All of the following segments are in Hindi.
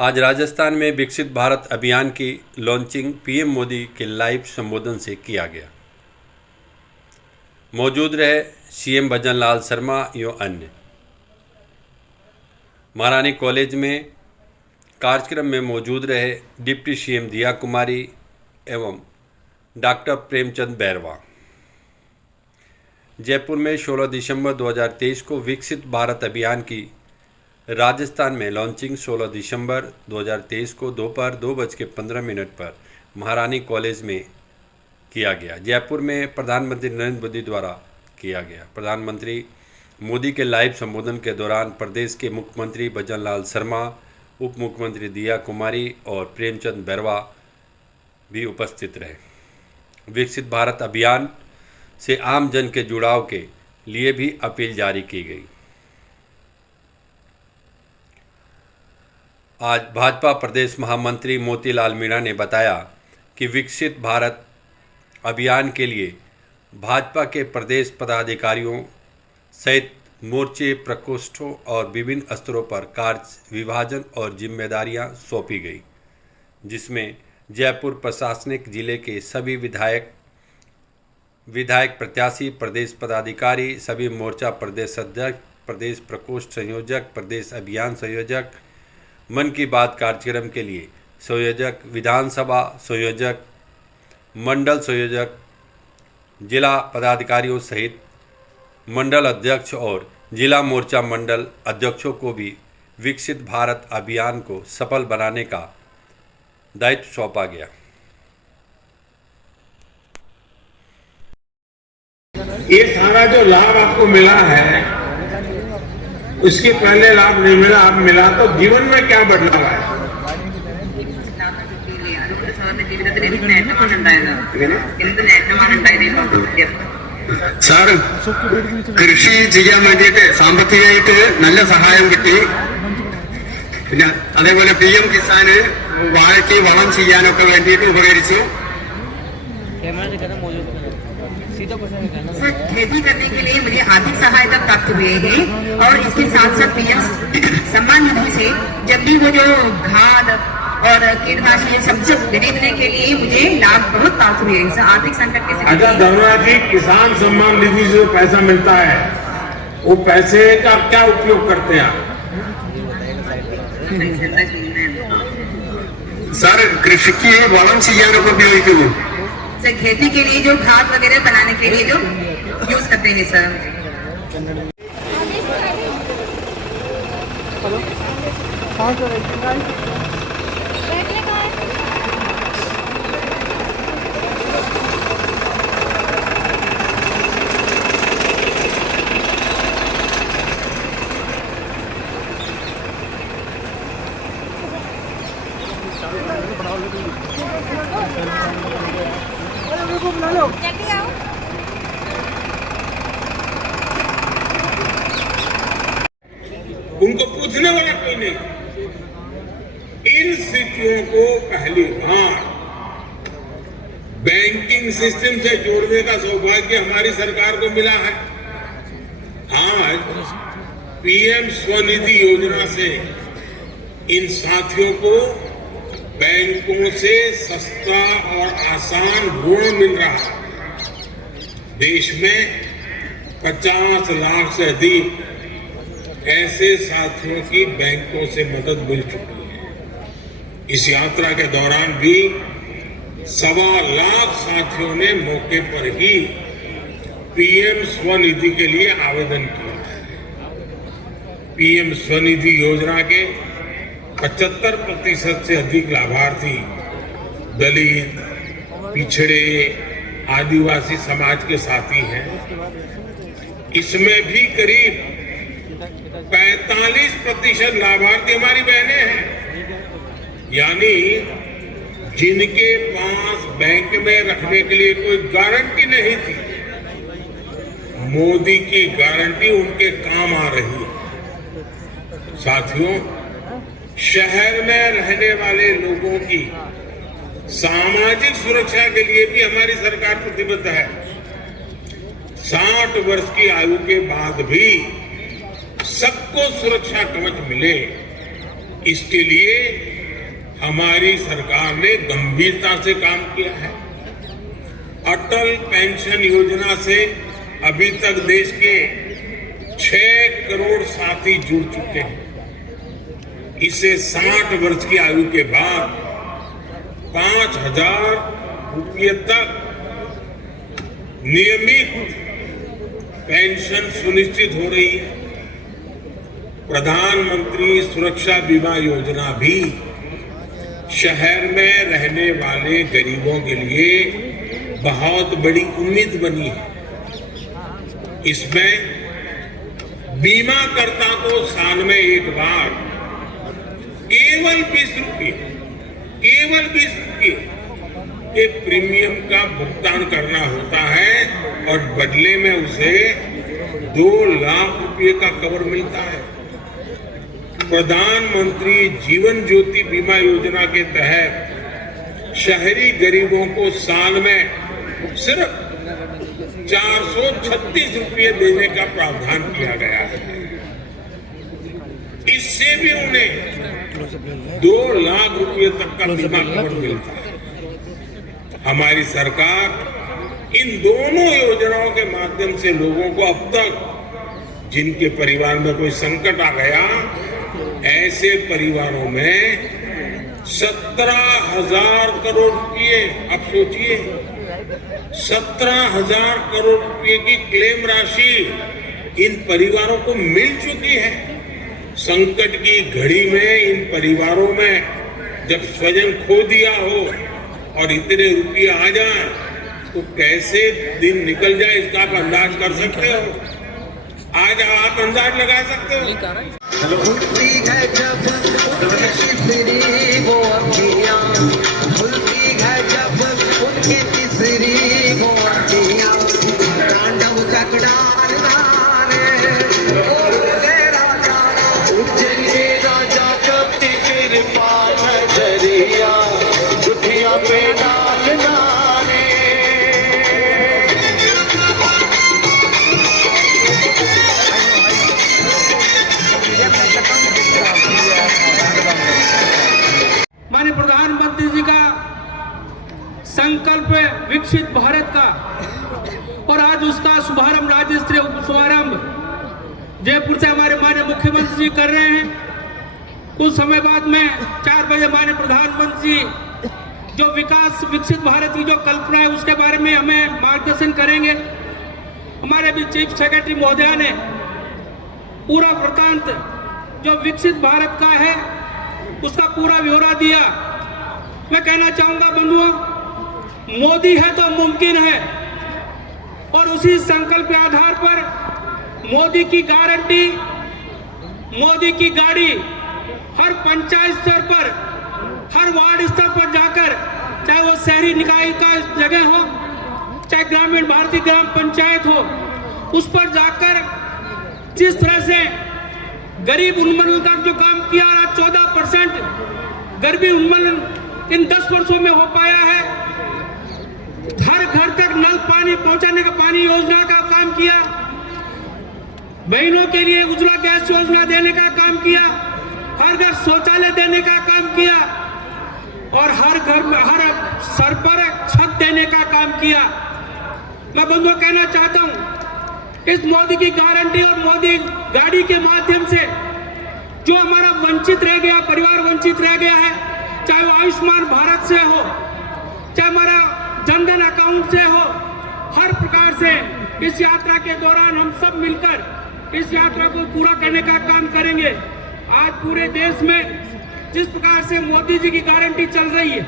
आज राजस्थान में विकसित भारत अभियान की लॉन्चिंग पीएम मोदी के लाइव संबोधन से किया गया। मौजूद रहे सीएम भजन लाल शर्मा एवं अन्य। महारानी कॉलेज में कार्यक्रम में मौजूद रहे डिप्टी सीएम दिया कुमारी एवं डॉक्टर प्रेमचंद बैरवा। जयपुर में 16 दिसंबर 2023 को विकसित भारत अभियान की राजस्थान में लॉन्चिंग 16 दिसंबर 2023 को दोपहर 2:15 पर महारानी कॉलेज में किया गया। जयपुर में प्रधानमंत्री नरेंद्र मोदी द्वारा किया गया। प्रधानमंत्री मोदी के लाइव संबोधन के दौरान प्रदेश के मुख्यमंत्री भजन लाल शर्मा, उप मुख्यमंत्री दिया कुमारी और प्रेमचंद बैरवा भी उपस्थित रहे। विकसित भारत अभियान से आम जन के जुड़ाव के लिए भी अपील जारी की गई। आज भाजपा प्रदेश महामंत्री मोतीलाल मीणा ने बताया कि विकसित भारत अभियान के लिए भाजपा के प्रदेश पदाधिकारियों सहित मोर्चे, प्रकोष्ठों और विभिन्न स्तरों पर कार्य विभाजन और जिम्मेदारियां सौंपी गई, जिसमें जयपुर प्रशासनिक जिले के सभी विधायक प्रत्याशी, प्रदेश पदाधिकारी, सभी मोर्चा प्रदेश अध्यक्ष, प्रदेश प्रकोष्ठ संयोजक, प्रदेश अभियान संयोजक, मन की बात कार्यक्रम के लिए संयोजक, विधानसभा संयोजक, मंडल संयोजक, जिला पदाधिकारियों सहित मंडल अध्यक्ष और जिला मोर्चा मंडल अध्यक्षों को भी विकसित भारत अभियान को सफल बनाने का दायित्व सौंपा गया। ये सारा जो लाभ आपको मिला है, उसके पहले लाभ नहीं मिला, अब मिला तो जीवन में क्या बदलाव है? സാർ, കൃഷി ചെയ്യാൻ വേണ്ടിയിട്ട് സാമ്പത്തികമായിട്ട് നല്ല സഹായം കിട്ടി. പിന്നെ അതേപോലെ PM കിസാന് വാഴയ്ക്ക് വളം ചെയ്യാനൊക്കെ വേണ്ടിയിട്ട് ഉപകരിച്ചു. सर, खेती करने के लिए मुझे आर्थिक सहायता प्राप्त हुई है और इसके साथ साथ PM सम्मान निधि से जब भी वो जो खाद और कीटनाशक ये सब खरीदने के लिए मुझे लाभ बहुत प्राप्त हुए हैं। आर्थिक संकट के समय। अच्छा धर्मराज जी, किसान सम्मान निधि से जो पैसा मिलता है, वो पैसे का क्या उपयोग करते हैं आप? സാർ, കൃഷിക്ക് വളം ചെയ്യാനൊക്കെ ഉപയോഗിക്കുന്നു. सर, खेती के लिए जो खाद वगैरह बनाने के लिए जो यूज करते हैं सर। उनको पूछने वाला कोई नहीं। इन स्थितियों को पहली बार बैंकिंग सिस्टम से जोड़ने का सौभाग्य हमारी सरकार को मिला है। आज PM स्वनिधि योजना से इन साथियों को बैंकों से सस्ता और आसान ऋण मिल रहा है। देश में 50 लाख से अधिक ऐसे साथियों की बैंकों से मदद मिल चुकी है। इस यात्रा के दौरान भी 1.25 लाख साथियों ने मौके पर ही PM स्वनिधि के लिए आवेदन किया है। PM स्वनिधि योजना के 75% से अधिक लाभार्थी दलित, पिछड़े, आदिवासी समाज के साथी हैं। इसमें भी करीब 45% लाभार्थी हमारी बहनें हैं, यानी जिनके पास बैंक में रखने के लिए कोई गारंटी नहीं थी, मोदी की गारंटी उनके काम आ रही है। साथियों, शहर में रहने वाले लोगों की सामाजिक सुरक्षा के लिए भी हमारी सरकार प्रतिबद्ध है। 60 वर्ष की आयु के बाद भी सबको सुरक्षा कवच मिले, इसके लिए हमारी सरकार ने गंभीरता से काम किया है। अटल पेंशन योजना से अभी तक देश के 6 करोड़ साथी जुड़ चुके हैं। इसे 60 वर्ष की आयु के बाद 5,000 रुपये तक नियमित पेंशन सुनिश्चित हो रही है। प्रधानमंत्री सुरक्षा बीमा योजना भी शहर में रहने वाले गरीबों के लिए बहुत बड़ी उम्मीद बनी है। इसमें बीमाकर्ता को साल में एक बार केवल 20 रुपये के प्रीमियम का भुगतान करना होता है और बदले में उसे 2 लाख रुपये का कवर मिलता है। प्रधानमंत्री जीवन ज्योति बीमा योजना के तहत शहरी गरीबों को साल में सिर्फ 436 रुपये देने का प्रावधान किया गया है। इससे भी उन्हें 2 लाख रुपये तक का बीमा कवर मिलता है। हमारी सरकार इन दोनों योजनाओं के माध्यम से लोगों को अब तक जिनके परिवार में कोई संकट आ गया, ऐसे परिवारों में 17,000 करोड़ रुपये, अब सोचिए 17,000 करोड़ रुपये की क्लेम राशि इन परिवारों को मिल चुकी है। संकट की घड़ी में इन परिवारों में जब स्वयं खो दिया हो और इतने रुपये आ जाए तो कैसे दिन निकल जाए इसका आप अंदाज कर सकते हो। आज आप अंदाज लगा सकते हो। माननीय प्रधानमंत्री जी का संकल्प है विकसित भारत का, और आज उसका शुभारंभ, राज्य स्तरीय शुभारंभ जयपुर से हमारे माननीय मुख्यमंत्री जी कर रहे हैं। कुछ समय बाद में 4 बजे माननीय प्रधानमंत्री जी जो विकास विकसित भारत की जो कल्पना है उसके बारे में हमें मार्गदर्शन करेंगे। हमारे भी चीफ सेक्रेटरी महोदया ने पूरा वृत्तांत जो विकसित भारत का है उसका पूरा ब्यौरा दिया। मैं कहना चाहूंगा बंधुओं, मोदी है तो मुमकिन है, और उसी संकल्प के आधार पर मोदी की गारंटी, मोदी की गाड़ी हर पंचायत स्तर पर, हर वार्ड स्तर पर जाकर, चाहे वो शहरी निकाय का जगह हो, चाहे ग्रामीण भारतीय ग्राम पंचायत हो, उस पर जाकर जिस तरह से गरीब उन्मूलन का जो काम किया, 14% गरीबी उन्मूलन इन 10 वर्षों में हो पाया है। हर घर तक नल पानी पहुंचाने का, पानी योजना का काम किया, बहनों के लिए उज्ज्वला गैस योजना देने का काम किया, हर घर शौचालय देने का काम किया, और हर घर में हर सर पर छत देने का काम किया। मैं बंधुओं कहना चाहता हूं, इस मोदी की गारंटी और मोदी गाड़ी के माध्यम से जो हमारा वंचित रह गया, परिवार वंचित रह गया है, चाहे वो आयुष्मान भारत से हो, चाहे हमारा जनधन अकाउंट से हो, हर प्रकार से इस यात्रा के दौरान हम सब मिलकर इस यात्रा को पूरा करने का काम करेंगे। आज पूरे देश में जिस प्रकार से मोदी जी की गारंटी चल रही है,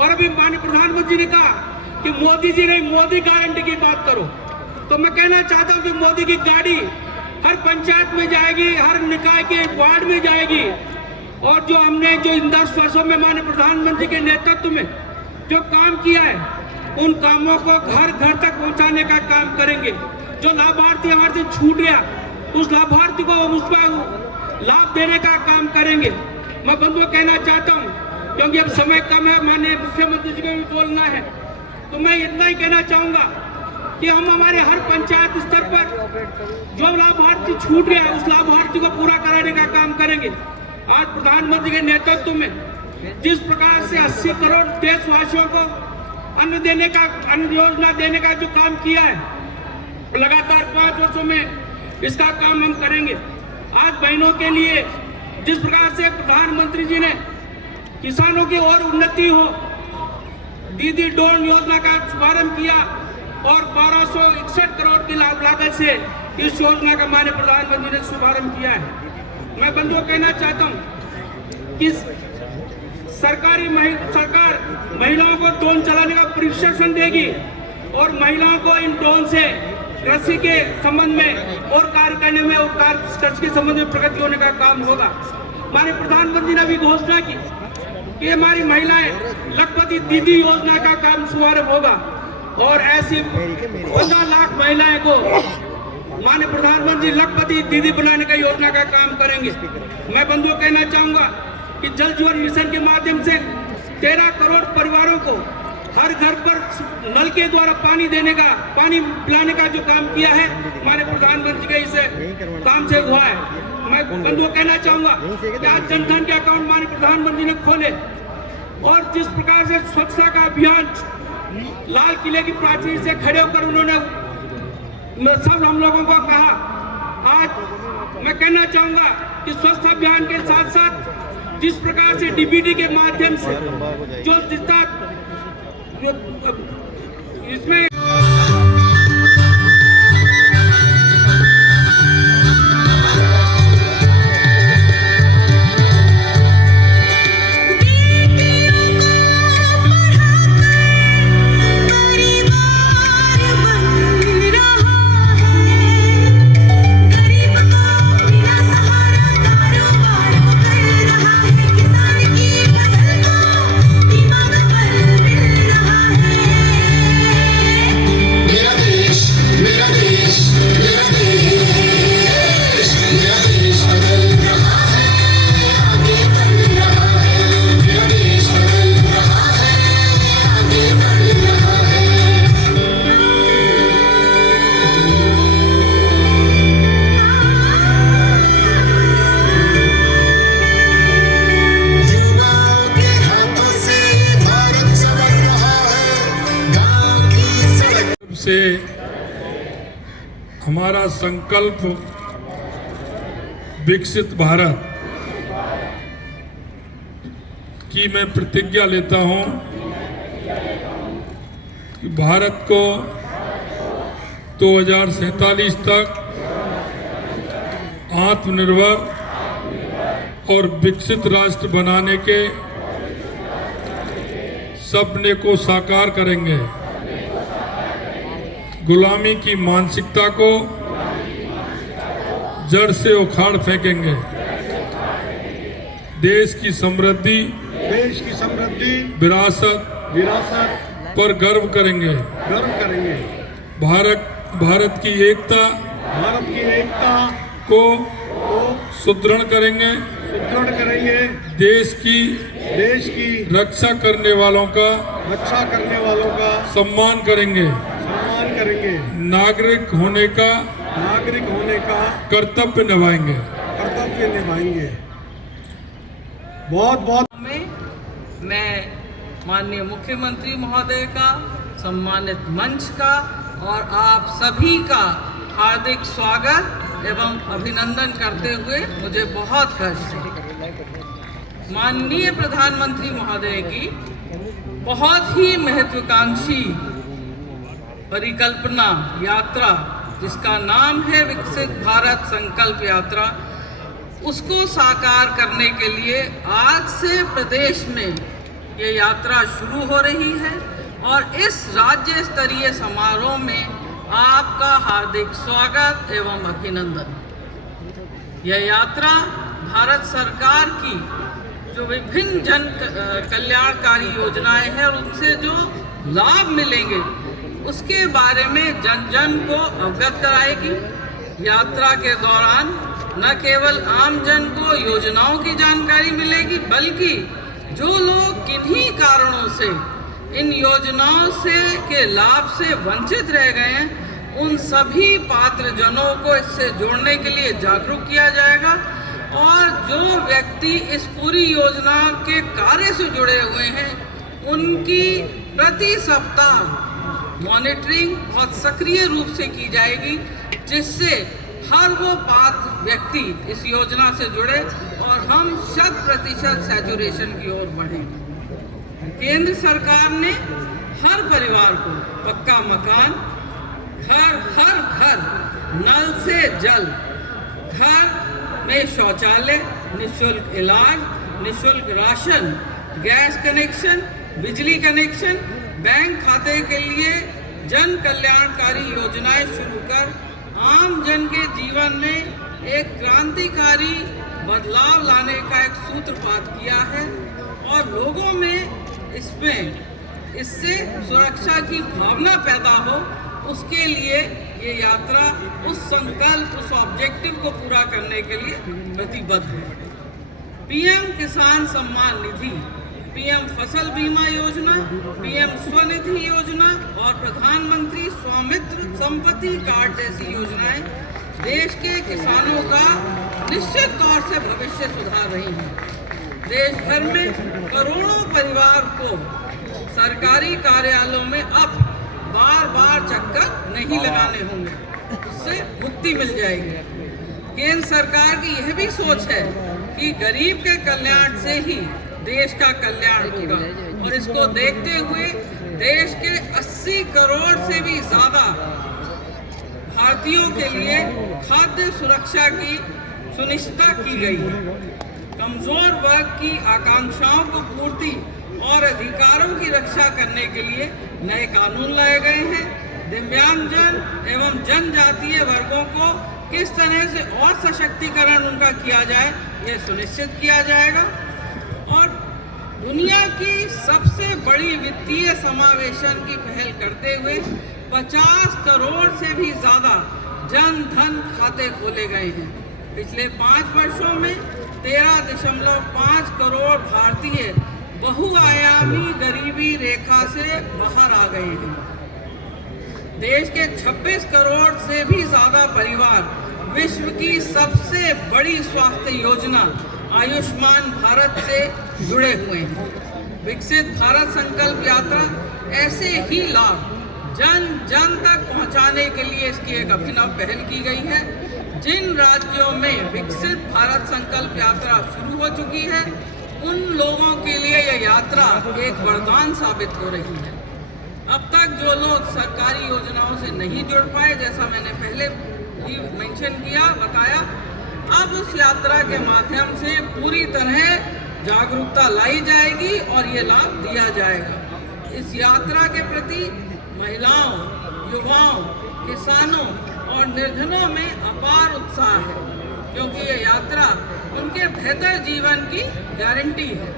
और अभी माननीय प्रधानमंत्री ने कहा कि मोदी जी नहीं, मोदी गारंटी की बात करो, तो मैं कहना चाहता हूं कि मोदी की गाड़ी हर पंचायत में जाएगी, हर निकाय के वार्ड में जाएगी, और जो हमने जो इन 10 वर्षों में माननीय प्रधानमंत्री के नेतृत्व में जो काम किया है, उन कामों को घर घर तक पहुंचाने का काम करेंगे। जो लाभार्थी हमारे से छूट गया, उस लाभार्थी को हम उसका लाभ देने का काम करेंगे। मैं बंधुओं कहना चाहता हूं, क्योंकि अब समय कम है, माननीय मुख्यमंत्री जी को भी बोलना है, तो मैं इतना ही कहना चाहूंगा कि हम हमारे हर पंचायत स्तर पर जो लाभार्थी छूट गया, उस लाभार्थी को पूरा कराने का काम करेंगे। आज प्रधानमंत्री के नेतृत्व में जिस प्रकार से 80 करोड़ देशवासियों को अन्न योजना देने का जो काम किया है, लगातार 5 वर्षों में इसका काम हम करेंगे। आज बहनों के लिए जिस प्रकार से प्रधानमंत्री जी ने किसानों की और उन्नति हो, दीदी ड्रोन योजना का शुभारंभ किया और 1261 करोड़ की लागत से इस योजना का माननीय प्रधानमंत्री ने शुभारंभ किया है। मैं बंधुओं कहना चाहता हूं कि सरकार महिलाओं को ड्रोन चलाने का प्रशिक्षण देगी और महिलाओं को इन ड्रोन से कृषि के संबंध में और कार्य करने में और कृषि के संबंध में प्रगति होने का काम होगा। हमारे प्रधानमंत्री ने भी घोषणा की कि हमारी महिलाएं लखपति दीदी योजना का काम शुभारंभ होगा और ऐसी 15 लाख महिलाएं को माननीय प्रधानमंत्री लखपति दीदी बनाने का योजना का काम करेंगे। मैं बंधुओं कहना चाहूंगा कि जल जीवन मिशन के माध्यम से 13 करोड़ परिवारों को हर घर पर नल के द्वारा पानी पिलाने का जो काम किया है हमारे प्रधानमंत्री के इस काम से हुआ है। मैं बंधुओं कहना चाहूंगा कि आज जनधन के अकाउंट माननीय प्रधानमंत्री ने खोले और जिस प्रकार से स्वच्छता का अभियान लाल किले की प्राचीर से खड़े होकर उन्होंने सब हम लोगों को कहा, आज मैं कहना चाहूंगा कि स्वच्छता अभियान के साथ साथ जिस प्रकार से डीबीटी के माध्यम से जो इसमें से हमारा संकल्प विकसित भारत की मैं प्रतिज्ञा लेता हूं कि भारत को 2047 तक आत्मनिर्भर और विकसित राष्ट्र बनाने के सपने को साकार करेंगे। गुलामी की मानसिकता को जड़ से उखाड़ फेंकेंगे। देश की समृद्धि विरासत पर गर्व करेंगे। भारत की एकता को सुदृढ़ करेंगे। देश की रक्षा करने वालों का सम्मान करेंगे। नागरिक होने का कर्तव्य निभाएंगे। बहुत मैं माननीय मुख्यमंत्री महोदय का, सम्मानित मंच का और आप सभी का हार्दिक स्वागत एवं अभिनंदन करते हुए मुझे बहुत हर्ष है। माननीय प्रधानमंत्री महोदय की बहुत ही महत्वाकांक्षी परिकल्पना यात्रा, जिसका नाम है विकसित भारत संकल्प यात्रा, उसको साकार करने के लिए आज से प्रदेश में ये यात्रा शुरू हो रही है और इस राज्य स्तरीय समारोह में आपका हार्दिक स्वागत एवं अभिनंदन। यह यात्रा भारत सरकार की जो विभिन्न जन कल्याणकारी योजनाएं हैं और उनसे जो लाभ मिलेंगे उसके बारे में जन जन को अवगत कराएगी। यात्रा के दौरान न केवल आम जन को योजनाओं की जानकारी मिलेगी, बल्कि जो लोग किन्हीं कारणों से इन योजनाओं से के लाभ से वंचित रह गए हैं, उन सभी पात्र जनों को इससे जोड़ने के लिए जागरूक किया जाएगा। और जो व्यक्ति इस पूरी योजना के कार्य से जुड़े हुए हैं उनकी प्रति सप्ताह मॉनिटरिंग बहुत सक्रिय रूप से की जाएगी, जिससे हर वो पात्र व्यक्ति इस योजना से जुड़े और हम 100% सैचुरेशन की ओर बढ़ें। केंद्र सरकार ने हर परिवार को पक्का मकान, हर घर नल से जल, घर में शौचालय, निःशुल्क इलाज, निःशुल्क राशन, गैस कनेक्शन, बिजली कनेक्शन, बैंक खाते के लिए जन कल्याणकारी योजनाएं शुरू कर आम जन के जीवन में एक क्रांतिकारी बदलाव लाने का एक सूत्रपात किया है और लोगों में इससे सुरक्षा की भावना पैदा हो, उसके लिए ये यात्रा उस संकल्प, उस ऑब्जेक्टिव को पूरा करने के लिए प्रतिबद्ध है। पीएम किसान सम्मान निधि, पीएम फसल बीमा योजना, पीएम स्वनिधि योजना और प्रधानमंत्री स्वामित्व संपत्ति कार्ड जैसी योजनाएं देश के किसानों का निश्चित तौर से भविष्य सुधार रही हैं। देश भर में करोड़ों परिवार को सरकारी कार्यालयों में अब बार चक्कर नहीं लगाने होंगे, उससे मुक्ति मिल जाएगी। केंद्र सरकार की यह भी सोच है कि गरीब के कल्याण से ही देश का कल्याण होगा और इसको देखते हुए देश के 80 करोड़ से भी ज्यादा भारतीयों के लिए खाद्य सुरक्षा की सुनिश्चितता की गई है। कमजोर वर्ग की आकांक्षाओं को पूर्ति और अधिकारों की रक्षा करने के लिए नए कानून लाए गए हैं। दिव्यांगजन एवं जनजातीय वर्गों को किस तरह से और सशक्तिकरण उनका किया जाए, यह सुनिश्चित किया जाएगा। और दुनिया की सबसे बड़ी वित्तीय समावेशन की पहल करते हुए 50 करोड़ से भी ज्यादा जन धन खाते खोले गए हैं। पिछले 5 वर्षों में 13.5 करोड़ भारतीय बहुआयामी गरीबी रेखा से बाहर आ गए हैं। देश के 26 करोड़ से भी ज्यादा परिवार विश्व की सबसे बड़ी स्वास्थ्य योजना आयुष्मान भारत से जुड़े हुए हैं। विकसित भारत संकल्प यात्रा ऐसे ही लाभ जन जन तक पहुंचाने के लिए इसकी एक अभिनव पहल की गई है। जिन राज्यों में विकसित भारत संकल्प यात्रा शुरू हो चुकी है, उन लोगों के लिए यह यात्रा एक वरदान साबित हो रही है। अब तक जो लोग सरकारी योजनाओं से नहीं जुड़ पाए, जैसा मैंने पहले भी मेंशन किया, बताया, अब उस यात्रा के माध्यम से पूरी तरह जागरूकता लाई जाएगी और ये लाभ दिया जाएगा। इस यात्रा के प्रति महिलाओं, युवाओं, किसानों और निर्धनों में अपार उत्साह है, क्योंकि ये यात्रा उनके बेहतर जीवन की गारंटी है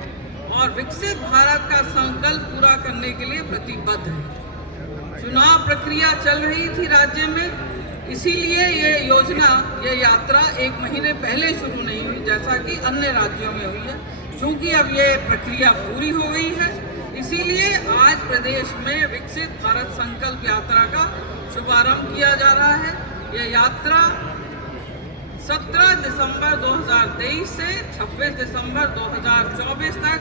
और विकसित भारत का संकल्प पूरा करने के लिए प्रतिबद्ध है। चुनाव प्रक्रिया चल रही थी राज्य में, इसीलिए ये यात्रा 1 महीने पहले शुरू नहीं हुई जैसा कि अन्य राज्यों में हुई है। चूंकि अब ये प्रक्रिया पूरी हो गई है, इसीलिए आज प्रदेश में विकसित भारत संकल्प यात्रा का शुभारंभ किया जा रहा है। यह यात्रा 17 दिसंबर 2023 से 26 दिसंबर 2024 तक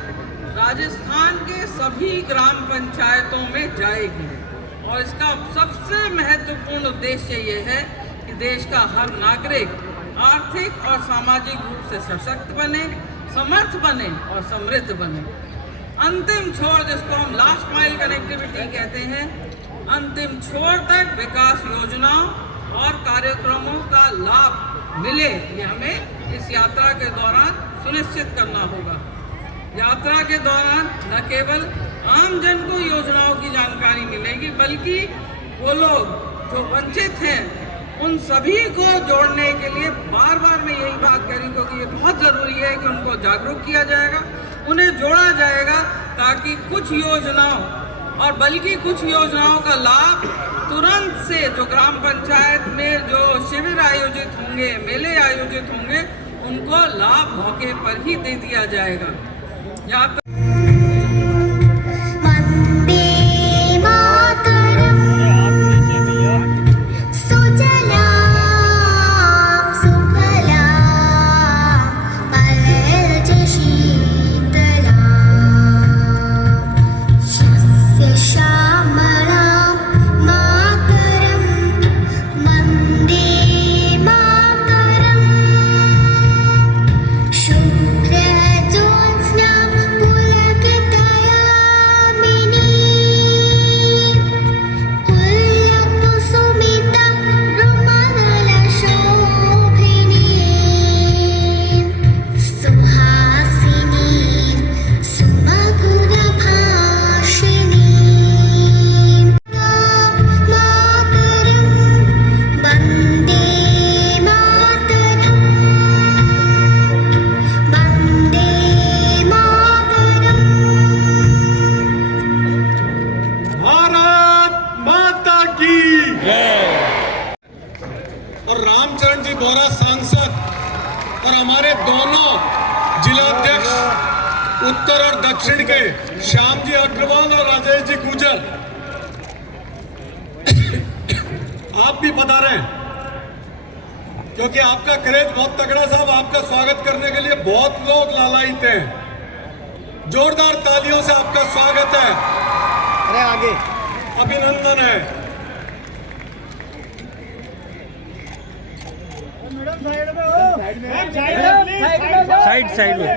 राजस्थान के सभी ग्राम पंचायतों में जाएगी और इसका सबसे महत्वपूर्ण उद्देश्य ये है कि देश का हर नागरिक आर्थिक और सामाजिक रूप से सशक्त बने, समर्थ बने और समृद्ध बने। अंतिम छोर, जिसको हम लास्ट माइल कनेक्टिविटी कहते हैं, अंतिम छोर तक विकास योजनाओं और कार्यक्रमों का लाभ मिले, ये हमें इस यात्रा के दौरान सुनिश्चित करना होगा। यात्रा के दौरान न केवल आम जन को योजनाओं की जानकारी मिलेगी, बल्कि वो लोग जो वंचित हैं उन सभी को जोड़ने के लिए बार बार मैं यही बात कह रही हूँ, क्योंकि ये बहुत ज़रूरी है कि उनको जागरूक किया जाएगा, उन्हें जोड़ा जाएगा, ताकि कुछ योजनाओं का लाभ तुरंत से जो ग्राम पंचायत में जो शिविर आयोजित होंगे, मेले आयोजित होंगे, उनको लाभ मौके पर ही दे दिया जाएगा। यात्रा दक्षिण के श्याम जी अग्रवाल और राजेश जी गुजर, आप भी पधारे क्योंकि आपका क्रेज बहुत तगड़ा साहब। आपका स्वागत करने के लिए बहुत लोग लालायित हैं। जोरदार तालियों से आपका स्वागत है। अरे आगे अभिनंदन है। साइड में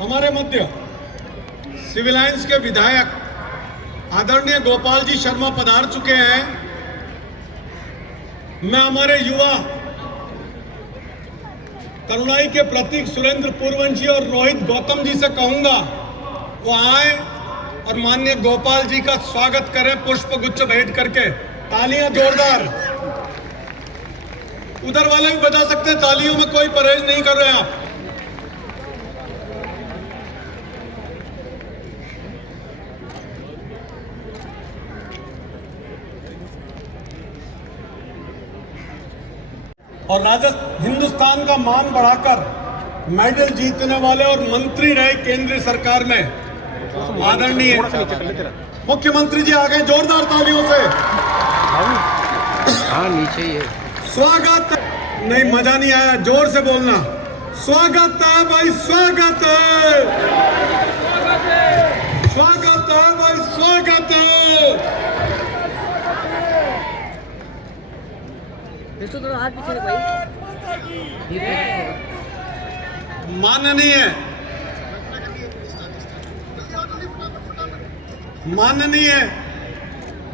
हमारे मध्य सिविल लाइंस के विधायक आदरणीय गोपाल जी शर्मा पधार चुके हैं। मैं हमारे युवा करुणाई के प्रतीक सुरेंद्र पूर्ववंशी और रोहित गौतम जी से कहूंगा वो आए और माननीय गोपाल जी का स्वागत करें पुष्प गुच्छ भेंट करके। तालियां जोरदार। उधर वाले भी बजा सकते हैं, तालियों में कोई परहेज नहीं कर रहे आप। और हिंदुस्तान का मान बढ़ाकर मेडल जीतने वाले और मंत्री रहे केंद्रीय सरकार में आदरणीय मुख्यमंत्री जी आ गए। जोरदार तालियों से नीचे ही है। स्वागत नहीं, मजा नहीं आया, जोर से बोलना। स्वागत है भाई, स्वागत है, स्वागत है भाई, स्वागत है। हाथ पीछे भाई। माननीय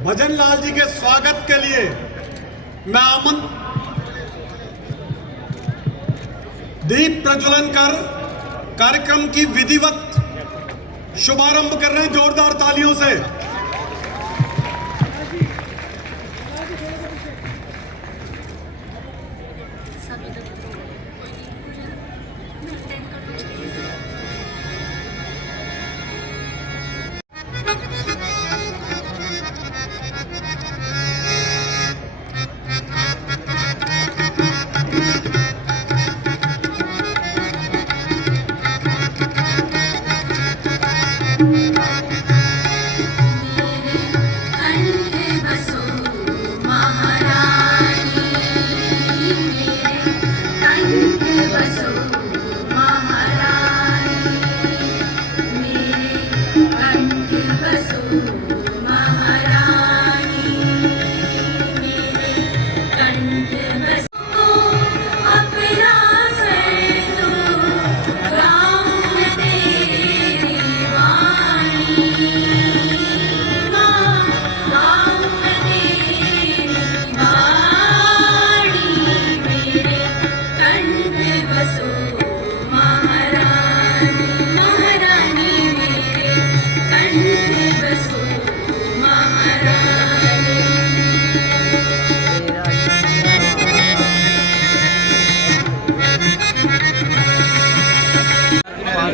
भजन लाल जी के स्वागत के लिए मैं दीप प्रज्वलन कर कार्यक्रम की विधिवत शुभारंभ कर रहे हैं। जोरदार तालियों से।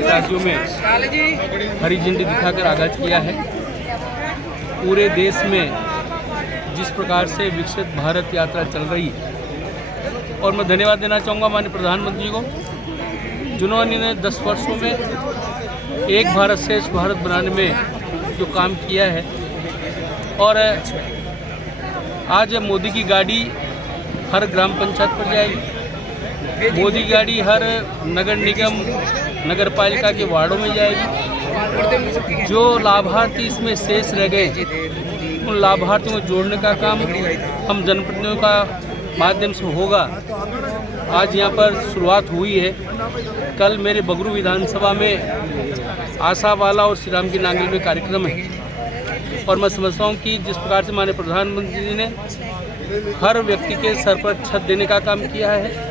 राज्यों में हरी झंडी दिखाकर आगाज किया है। पूरे देश में जिस प्रकार से विकसित भारत यात्रा चल रही है, और मैं धन्यवाद देना चाहूँगा माननीय प्रधानमंत्री को, जिन्होंने 10 वर्षों में एक भारत श्रेष्ठ भारत बनाने में जो काम किया है। और आज मोदी की गाड़ी हर ग्राम पंचायत पर जाएगी, मोदी गाड़ी हर नगर निगम नगर पालिका के वार्डों में जाएगी। जो लाभार्थी इसमें शेष रह गए उन लाभार्थियों को जोड़ने का काम हम जनप्रतिनिधियों का माध्यम से होगा। आज यहाँ पर शुरुआत हुई है। कल मेरे बगरू विधानसभा में आशावाला और श्री राम की नांगल में कार्यक्रम है, और मैं समझता हूँ कि जिस प्रकार से माननीय प्रधानमंत्री जी ने हर व्यक्ति के सर पर छत देने का काम किया है,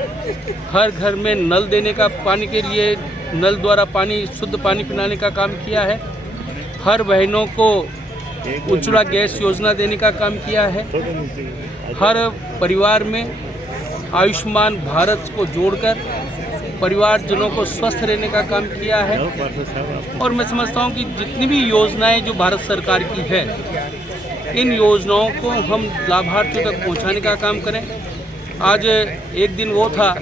हर घर में नल देने का, पानी के लिए नल द्वारा पानी शुद्ध पानी पिलाने का काम किया है, हर बहनों को उज्ज्वला गैस योजना देने का काम किया है, हर परिवार में आयुष्मान भारत को जोड़कर परिवारजनों को स्वस्थ रहने का काम किया है। और मैं समझता हूँ कि जितनी भी योजनाएं जो भारत सरकार की है इन योजनाओं को हम लाभार्थियों तक पहुंचाने का काम करें। आज एक दिन वो था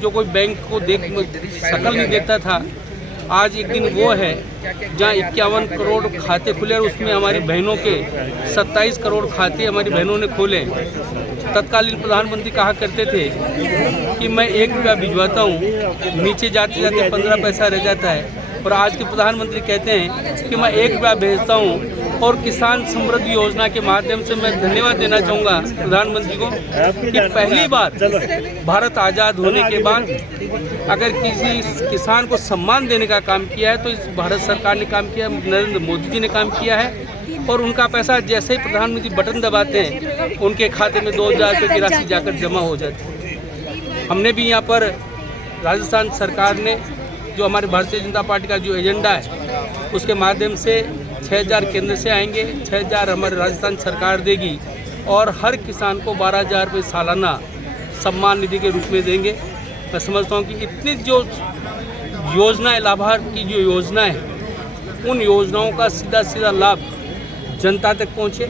जो कोई बैंक को शकल नहीं देखता था, आज एक दिन वो है जहां 51 करोड़ खाते खुले और उसमें हमारी बहनों के 27 करोड़ खाते हमारी बहनों ने खोले। तत्कालीन प्रधानमंत्री कहा करते थे कि मैं 1 रुपया भिजवाता हूँ, नीचे जाते जाते 15 पैसा रह जाता है, और आज के प्रधानमंत्री कहते हैं कि मैं 1 रुपया भेजता हूँ। और किसान समृद्धि योजना के माध्यम से मैं धन्यवाद देना चाहूँगा प्रधानमंत्री को कि पहली बार भारत आज़ाद होने के बाद अगर किसी किसान को सम्मान देने का काम किया है तो इस भारत सरकार ने काम किया, नरेंद्र मोदी जी ने काम किया है। और उनका पैसा जैसे ही प्रधानमंत्री बटन दबाते हैं उनके खाते में 2000 रुपये की राशि जाकर जमा हो जाती है। हमने भी यहाँ पर राजस्थान सरकार ने जो हमारे भारतीय जनता पार्टी का जो एजेंडा है उसके माध्यम से 6000 केंद्र से आएंगे, 6000 हमारे राजस्थान सरकार देगी और हर किसान को 12000 रुपये सालाना सम्मान निधि के रूप में देंगे। मैं समझता हूँ कि इतनी जो योजनाएं, लाभार्थी की जो योजनाएं हैं, उन योजनाओं का सीधा सीधा लाभ जनता तक पहुँचे।